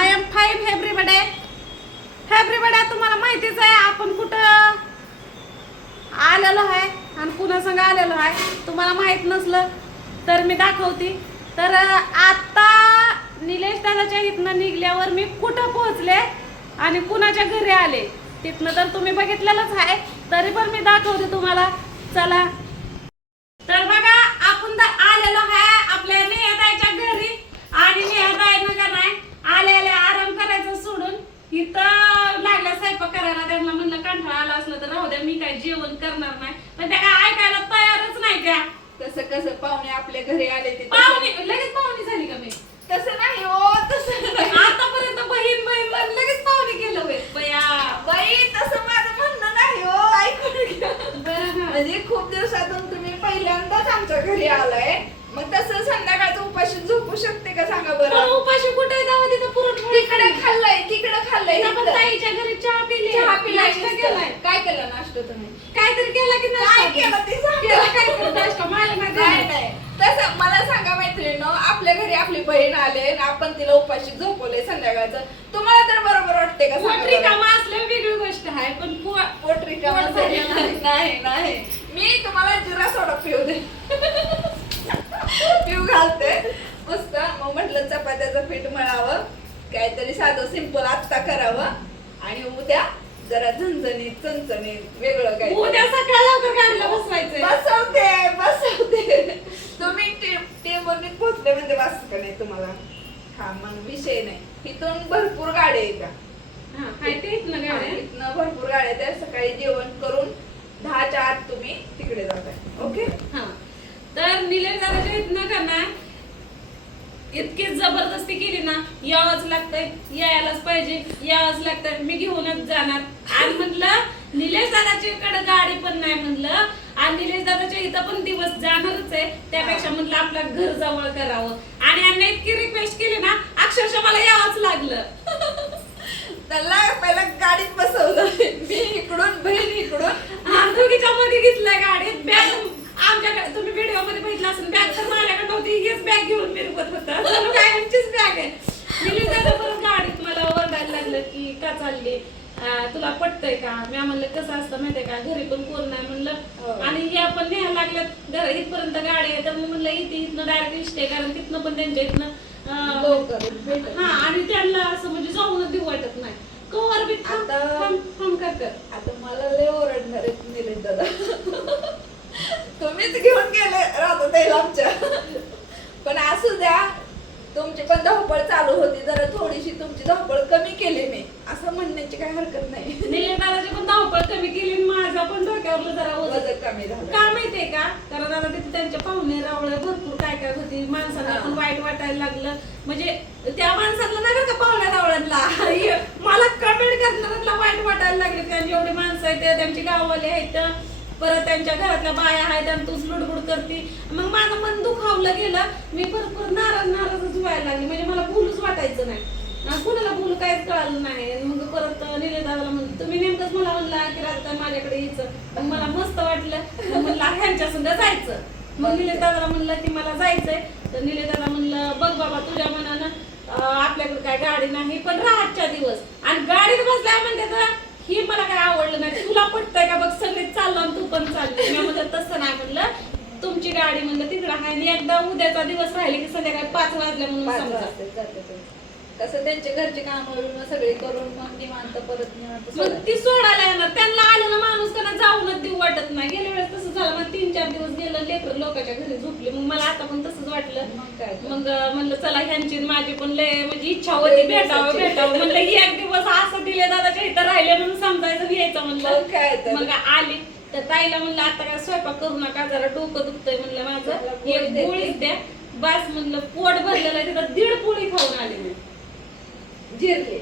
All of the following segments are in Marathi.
I am fine everybody everybody तुम्हाला माहितीच आहे आपण कुठं आलेलो आहे आणि कुणा संग आलेलो आहे? तुम्हाला माहीत नसलं तर मी दाखवते. तर आत्ता निलेश दादाच्या इथनं निघल्यावर मी कुठं पोहोचले आणि कुणाच्या घरी आले? तिथनं तर तुम्ही बघितलेलंच आहे. तरी पण मी दाखवते तुम्हाला. चला तर बघा आपण दा- आलेलो आहे आपल्या नेहदाईच्या घरी आणि नेहदाईनं का नाही आले आले आराम करायचं सोडून इथं लागल्या स्वयंपाक करायला त्यांना म्हणलं कंटाळा आला असलं तर राहू द्या मी काय जेवण करणार नाही. पण त्या काय ऐकायला तयारच नाही त्या तसं कसं पाहुणे आपल्या घरी आले ते तसं- पाहुणे लगेच पाहुणी झाली का मी? तसं नाही हो तसं नाही. आतापर्यंत बहीण बहीण म्हणून लगेच पाहुणे केलं होय. बया. बाई तसं माझं म्हणणं नाही हो ऐकून घ्या. बरं हा. म्हणजे खूप दिवसातून तुम्ही पहिल्यांदाच आमच्या घरी आलाय. मग तसं संध्याकाळचं उपाशी झोपू शकते का सांगा बरं? उपाशी कुठे जावं तिथं पुरणपोळी तिकडे खाल्लंय तिकडे खाल्लंय तिथं पण. ताईच्या घरी चहा पिली चहा पिलाय नाश्ता. केलाय काय केलं नाश्ता तुम्ही काहीतरी केलं की नाश्ता? काय केलं ते सांगा. केलं काय केलं नाश्ता? मला नाही तसं मला सांगा मैत्रिणी आपल्या घरी आपली बहीण आले आणि आपण तिला उपाशी झोपवले संध्याकाळचं तुम्हाला तर बरोबर वाटते का सांगा पोट बरं? असल्यावर वेगळी गोष्ट आहे पण पो- पोट रिकामं नाही नाही मी तुम्हाला जिरा सोडा पिऊ दे पिऊ घालते मस्त मग म्हटलं चपात्याचं पीठ मळावं काहीतरी साधं सिंपल आत्ता करावं. आणि उद्या जरा झणझणीत चणचणीत वेगळं काय उद्या सकाळ लवकर गाडीला बसवायचंय. बसवते बसवते. तुम्ही टेबलने पोहोचले म्हणजे बस का नाही तुम्हाला? हा मग विषय नाही. इथून भरपूर गाड्या येतात. हा, इथनं गाड्या. इथनं भरपूर गाड्या त्या सकाळी जेवण करून दहाच्या आत तुम्ही तिकडे जाताय. ओके? हा. तर निलेश दादाच्या इथनं का ना इतकी जबरदस्ती केली ना यावंच लागतंय यायलाच पाहिजे यावंच लागतंय. मी घेऊनच जाणार. आणि म्हटलं निलेश दादाच्या कडे गाडी पण नाही म्हणलं आणि निलेश दादाच्या इथं पण दिवस जाणारच आहे. त्यापेक्षा म्हटलं आपलं घर जवळ करावं. आणि यांनी इतकी रिक्वेस्ट केली ना अक्षरशः मला यावंच लागलं. त्याला पहिला गाडीत बसवलं. मी इकडून बहीण इकडून. आणि दोघीच्या मध्ये घेतलंय गाडीत बॅग आमच्याकडे तुम्ही व्हिडिओमध्ये बघितलं असेल बॅग तर माझ्याकडे नव्हती. हीच बॅग घेऊन फिरवत होता. चलो कायमचीच बॅग आहे. मी परत गाडीत. मला ओरडायला लागलं की का चालली? तुला पटतंय का? मी म्हणलं कसं असतं माहितीये का? घरी पण कोण नाही हो. म्हणलं आणि हे आपण न्यायला लागल्यात. घर इथपर्यंत गाडी आहे. तर मग म्हणलं इथे इथनं डायरेक्ट स्टे कारण तिथनं पण त्यांच्या इथनं भेटेल. हा आणि त्यांना असं म्हणजे जाऊनच देऊ वाटत नाही. कवर बी थांब थांब कर. आता मला लय ओरडणार आहेत निलेश दादा. तुम्हीच घेऊन गेले राहतो त्याला आमच्या. पण असू द्या तुमची पण धावपळ चालू होती जरा थोडीशी तुमची धावपळ कमी केली मी. असं म्हणण्याची काही हरकत नाही. दादाची पण धावपळ कमी केली आणि माझा पण डोक्यावरलं जरा वजन कमी झालं. का माहितीये का? कारण आता तिथे त्यांच्या पाहुणे रावळे भरपूर काय काय होती माणसांना हा. पण वाईट वाटायला लागलं. म्हणजे त्या माणसाला नाही का पाहुण्या रावळ्यांना? मला कमेंट करणाऱ्यांना वाईट वाटायला लागले. कारण एवढी माणसं आहेत ते त्यांची गाववाले आहेत परत त्यांच्या घरातल्या बाया आहेत आणि तूच लुडबुड करते. मग माझं मन दुखावलं गेलं. मी भरपूर नाराज नाराजच व्हायला लागली. म्हणजे मला बोलूच वाटायचं नाही. कुणाला बोलू काहीच कळालं नाही. मग परत निलेश दादाला म्हणलं तुम्ही नेमकंच मला म्हणला की रात माझ्याकडे यायचं. मला मस्त वाटलं. म्हणलं ह्यांच्या संग जायचं. मग निले दादाला म्हणलं की मला जायचंय. तर निले दादा म्हणलं बघ बाबा तुझ्या मनानं आपल्याकडे काय गाडी नाही पण राहतच्या दिवस. आणि गाडीत बसल्या म्हणते तर ही मला काय आवडलं नाही. तुला पटतंय का? बघ सगळे चाललो आणि तू पण चालली. मी म्हणलं तसं नाही म्हणलं तुमची गाडी म्हणलं तिकडं आहे. आणि एकदा उद्याचा दिवस राहिले की संध्याकाळी पाच वाजल्या म्हणून समजा. कसं त्यांचे घरचे काम सगळे करून मग निवांत परत निवांत मग सोडायचं. ती सोडायला येणार. त्यांना आलेला माणूस त्यांना जाऊनच देऊ वाटत नाही. गेल्या वेळेस तसं झालं. मग तीन चार दिवस गेलं लेकर लोकांच्या घरी झोपले. मग मला आता पण तसंच वाटलं. मग काय? तर. मग अं, म्हणलं चला ह्यांची माझी पण लय म्हणजे इच्छा होती. भेटावं भेटावं. म्हणलं ही एक दिवस असं दिले दादाच्या इथं राहिले म्हणून समजायचं घ्यायचं म्हणलं. मग काय तर. मग आली. तर ताईला म्हणलं आता काय स्वयंपाक करू नका. जरा डोकं दुखतंय म्हणलं माझं. त्याला पोळी एक देते. पोळीच द्या. बस म्हणलं पोट भरलेलं आहे. तिथं दीड पोळी खाऊन आली मी. जिरले.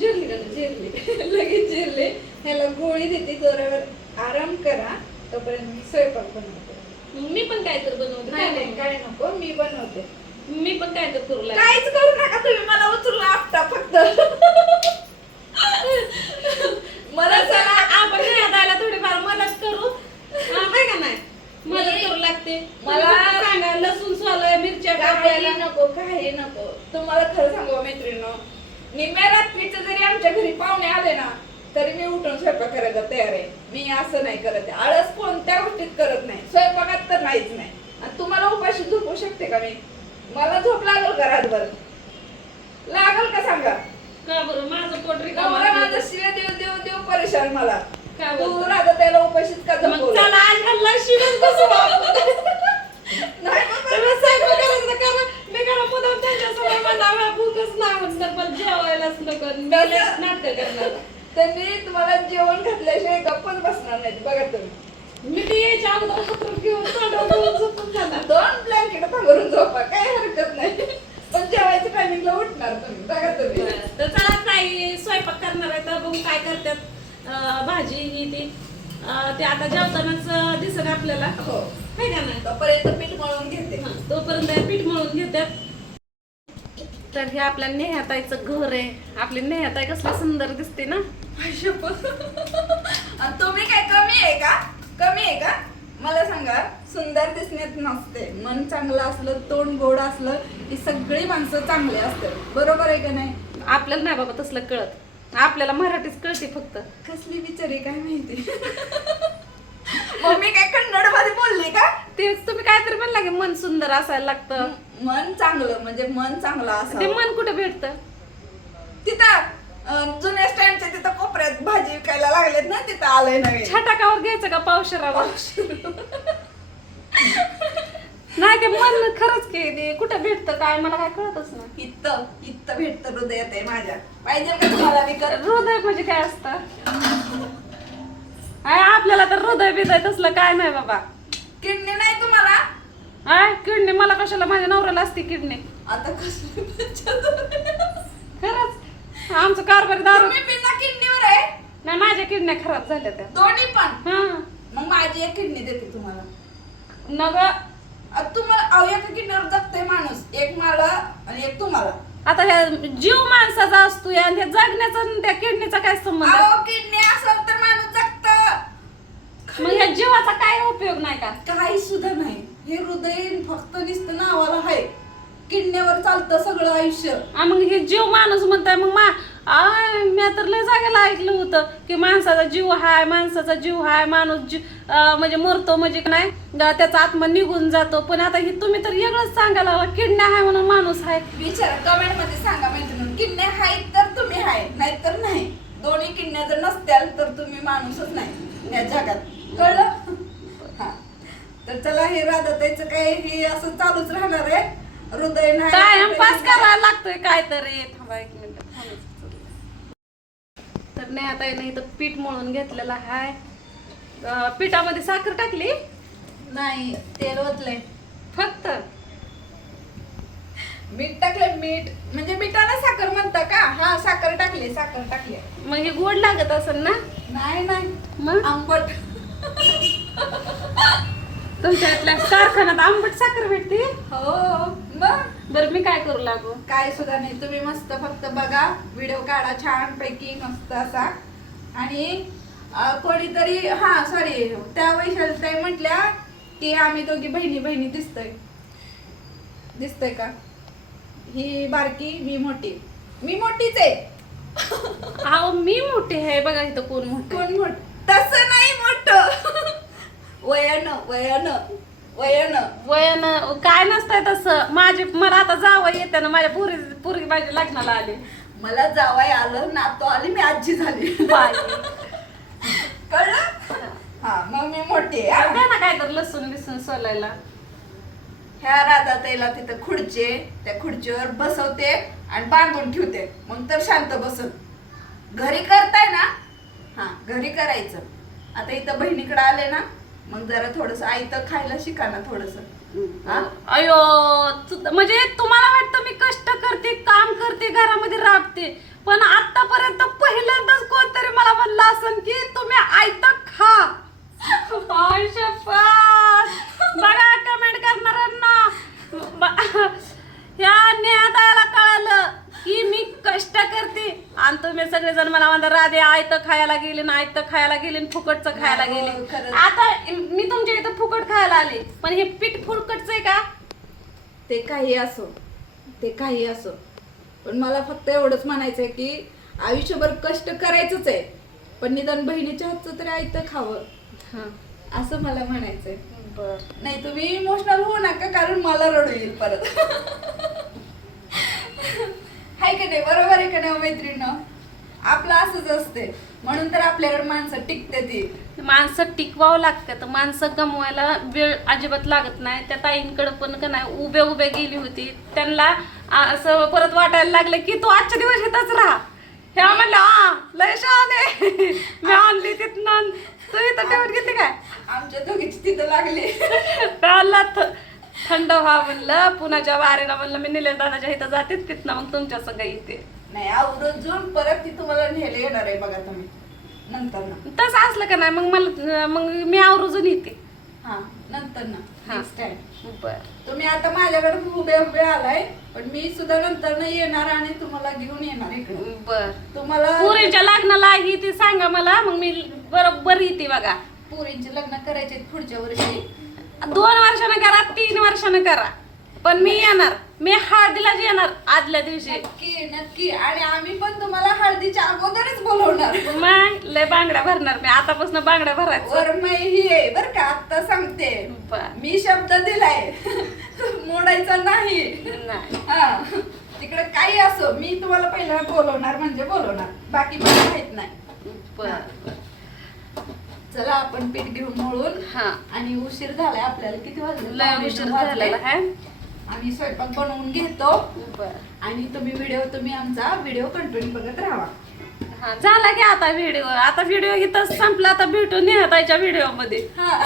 जिरली का नाही? जिरली. लगेच जिरले. ह्याला गोळी देते जोरावर. आराम करा. तोपर्यंत मी स्वयंपाक बनवते. मी पण काय तर बनवते. नाही नाही काय नको. मी बनवते. मी पण काय तर करू. काहीच करू नका तुम्ही. मला उचलून आपटा फक्त. मला चला आपण घरात थोडीफार मदत करू. हा, हाय का नाही? मदत मी- करू लागते. मला- मला सांगा लसूण सोलय मिरच्या कापायला नको काही नको. तुम्हाला खरं सांगू मैत्रिणी निम्या रात्रीचं जरी आमच्या घरी पाहुणे आले ना तरी मी उठून स्वयंपाक करायला तयार आहे मी असं नाही करत. आळस कोणत्या गोष्टीत करत नाही स्वयंपाकात तर नाहीच नाही आणि तुम्हाला उपाशी झोपू शकते का मी मला झोप लागल का रातभर लागल का सांगा का बरं माझं पोट रिकामं माझं शिव्या देऊ देऊ देऊ परेशान मला तू? राहता त्याला उपाशीच का मग झोपवलं? चला आज ह्याला शिवच कसं नाही बाबा. तुम्ही स्वयंपाक करायचं करा. मी करा मुदाम त्यांच्यासमोर वेळा भूकच लागून तर पण जेवायलाच नको. मी लय नाटकं करणार. त्यांनी तुम्हाला जेवण घातल्याशिवाय गप्पच बसणार नाहीत बघा तुम्ही. मी ती यायच्या अगोदर हातरून घेऊन घेऊन झोपून जाणार. दोन ब्लँकेट पांघरून झोपा काही हरकत नाही. पण जेवायच्या टायमिंगला उठणार तुम्ही बघा तुम्ही. तर चला ताई स्वयंपाक करणार आहे तर बघू काय करतात भाजी ही ती. ते आता जेवतानाच दिसत आपल्याला. हो. का नाही? तोपर्यंत पीठ मळून घेते. तोपर्यंत पीठ मळून घेतात तर हे आपल्या नेहाताईचं घर आहे. आपली नेहाताई कसली सुंदर दिसते ना. तुम्ही काय कमी आहे का? कमी आहे का? मला सांगा सुंदर दिसण्यात नसते. मन चांगलं असलं तोंड गोड असलं ही सगळी माणसं चांगली असतात. बरोबर आहे का नाही? आपल्याला नाही बाबा तसलं कळत. आपल्याला मराठीच कळते फक्त. कसली बिचारी काय माहिती? मम्मी काय कन्नडमध्ये बोलली का? ते तुम्ही काहीतरी म्हणला की मन सुंदर असायला लागतं. मन चांगलं म्हणजे मन चांगलं ते असं मन कुठे भेटतं? तिथं अं, जुन्या स्टँडच्या तिथं कोपऱ्यात भाजी विकायला लागलेत ना तिथं आलंय नवीन. छटाकावर घ्यायचं का पावशरावर. नाही ते मन खरंच की ते कुठे भेटतं काय मला काय कळतच नाही. इथं इथं भेटतं हृदयात आहे माझ्या. पाहिजे का तुम्हाला मी हृदय म्हणजे काय असतं? आहे आपल्याला तर हृदय बिदय तसलं काय नाही बाबा. किडनी नाही तुम्हाला? आहे किडनी मला कशाला? माझ्या नवऱ्याला असते किडनी. आता कसली खरंच. आमचं कारभारी दारू बिना किडनीवर आहे? नाही माझ्या किडन्या खराब झाल्या त्या. दोन्ही पण? हा. मग माझी एक किडनी देते तुम्हाला. नग आता तुम्हाला अहो एका किडनीवर जगतोय माणूस? एक मला आणि एक तुम्हाला. आता ह्या जीव माणसाचा असतो आणि त्या जगण्याचा आणि त्या किडनीचा काय संबंध आहे? अहो किडनी असेल तर माणूस जगत. मग ह्या जीवाचा काय उपयोग नाही का? काही सुद्धा नाही. हे हृदय फक्त नुसतं नावाला आहे. किडनीवर चालतं सगळं आयुष्य. आ, मग हे जीव माणूस म्हणताय मग मा आय, मी तर लय जागेला ऐकलं होतं की माणसाचा जीव हाय माणसाचा जीव हाय माणूस जी म्हणजे मरतो म्हणजे नाही त्याचा आत्मा निघून जातो. पण आता हे तुम्ही तर वेगळंच सांगायला लागला किडण्या आहे म्हणून माणूस आहे विचारा कमेंटमध्ये सांगा मैत्रिणी किडण्या आहेत तर तुम्ही आहे नाहीतर नाही. दोन्ही किडण्या जर नसत्याल तर तुम्ही माणूसच नाही या जगात. कळलं? हा. तर चला हे राधाताईचं काय हे असं चालूच राहणार आहे. हृदय नाही. टाइम पास करायला लागतोय काय तरी थांबा एक तर नाही आता नाही तर पीठ मळून घेतलेलं हाय. पिठामध्ये साखर टाकली? नाही तेल ओतलंय. फक्त? मीठ टाकलंय मीठ. म्हणजे मिठाला साखर म्हणता का? हा साखर टाकली साखर टाकली. मग हे गोड लागत असेल ना? नाही नाही. मग? आंबट. तुमच्या इथल्या कारखान्यात आंबट साखर भेटते? हो. मग? बरं मी काय करू लागू? काय सुद्धा नाही. तुम्ही मस्त फक्त बघा व्हिडिओ काढा छान पैकी मस्त असा. आणि अं, कोणीतरी हा सॉरी त्या वैशालताई म्हटल्या की आम्ही दोघी बहिणी बहिणी दिसतोय. दिसतोय का? ही बारकी मी मोठी. मी मोठीच आहे. अहो मी मोठी आहे. बघा इथं कोण मोठे कोण मोठ तसं नाही मोठ. वयानं वयानं. वयानं. वयानं. काय नसतंय तसं. माझे मला आता जावं येते ना माझ्या पुरी पुरी माझ्या लग्नाला आले. मला जावाय आलं नातो आली मी आजी झाली. बाय कळलं? हा मग मी मोठी आहे. हा. द्या ना काय तर लसूण बिसून सोलायला. ह्या राधाताईला तिथं खुर्ची. त्या खुर्चीवर बसवते आणि बांधून ठेवते. मग तर शांत बसत घरी करताय ना? हा घरी करायचं. आता इथं बहिणीकडे आले ना मग जरा थोडस आईतं खायला शिका ना थोडस हा? अयो म्हणजे तुम्हाला वाटतं मी कष्ट करते काम करते घरामध्ये राबते पण आतापर्यंत पहिल्यांदाच कोणतरी मला म्हणलं असं की तुम्ही आयत खा आय. बघा कमेंट करणाऱ्यांना ब- या नेहाताला कळालं की मी कष्ट करते आणि तुम्ही सगळेजण मला म्हणता राधे आयत खायला गेले ना आयत खायला गेले फुकटचं खायला हो, गेले खरंच. आता मी तुमच्या इथं फुकट खायला आले पण हे पीठ फुकटच आहे का? ते काही असो ते काही असो. पण मला फक्त एवढंच म्हणायचं आहे की आयुष्यभर कष्ट करायचंच आहे पण निदान बहिणीच्या हातचं तरी आयतं खावं. हा. असं मला म्हणायचंय. बर. नाही तुम्ही इमोशनल होऊ नका कारण मला रडू येईल परत. हाय का नाही? बरोबर आहे का नाही मैत्रीण? आपलं असंच असते म्हणून तर आपल्याकडे माणसं टिकते ती. माणसं टिकवावं लागतं. तर माणसं गमवायला वेळ अजिबात लागत नाही. त्या ताईंकडे पण का नाही उभे उभे गेली होती. त्यांना असं परत वाटायला लागलं की तू आजच्या दिवस इथंच राहा. हे म्हणलं हा लय शहाणे. मी आणली तिथनं तू इथं ठेवून घेते काय? आमच्या दोघीची तिथं लागली. थंड व्हा म्हणलं. पुण्याच्या वारेला म्हणलं मी निलेश दादाच्या इथं जाते तिथनं मग तुमच्या संग येते. नाही आवरून परत ती तुम्हाला नेले येणार आहे बघा तुम्ही. नंतर ना. तसं असलं का नाही? मग मला मग मी आवरून येते. हा नंतर ना. बर. तुम्ही आता माझ्याकडे उभे उभे आलाय पण मी सुद्धा नंतर येणार आणि तुम्हाला घेऊन येणार इकडे. बर. तुम्हाला पुरीच्या लग्नाला ही ती सांगा मला मग मी बरोबर येते बघा. पुरींचे लग्न करायचे पुढच्या वर्षी. दोन वर्षानं करा तीन वर्षानं करा. पण मी येणार. मी हळदीलाच येणार आदल्या दिवशी. नक्की नक्की. आणि आम्ही पण तुम्हाला हळदीच्या अगोदरच बोलवणार. मग लय बांगड्या भरणार मी. आतापासून बांगड्या भरायचं. वरमय ही आहे बर का? आता सांगते. बर. मी शब्द दिलाय. मोडायचा नाही. नाही. हा. तिकडे काही असो मी तुम्हाला पहिला बोलवणार म्हणजे बोलवणार. बाकी मला माहीत नाही. बर. चला आपण पीठ घेऊन मळून हा. आणि उशीर झालाय आपल्याला. किती वाजले? लय पावणे उशीर वाजले. झालेला आहे. आम्ही स्वयंपाक बनवून घेतो. आणि तुम्ही व्हिडिओ तुम्ही आमचा व्हिडिओ कंटिन्यू बघत राहा. हा झाला की आता व्हिडिओ आता व्हिडिओ इथं संपला आता भेटून निहतायच्या व्हिडिओमध्ये. हा.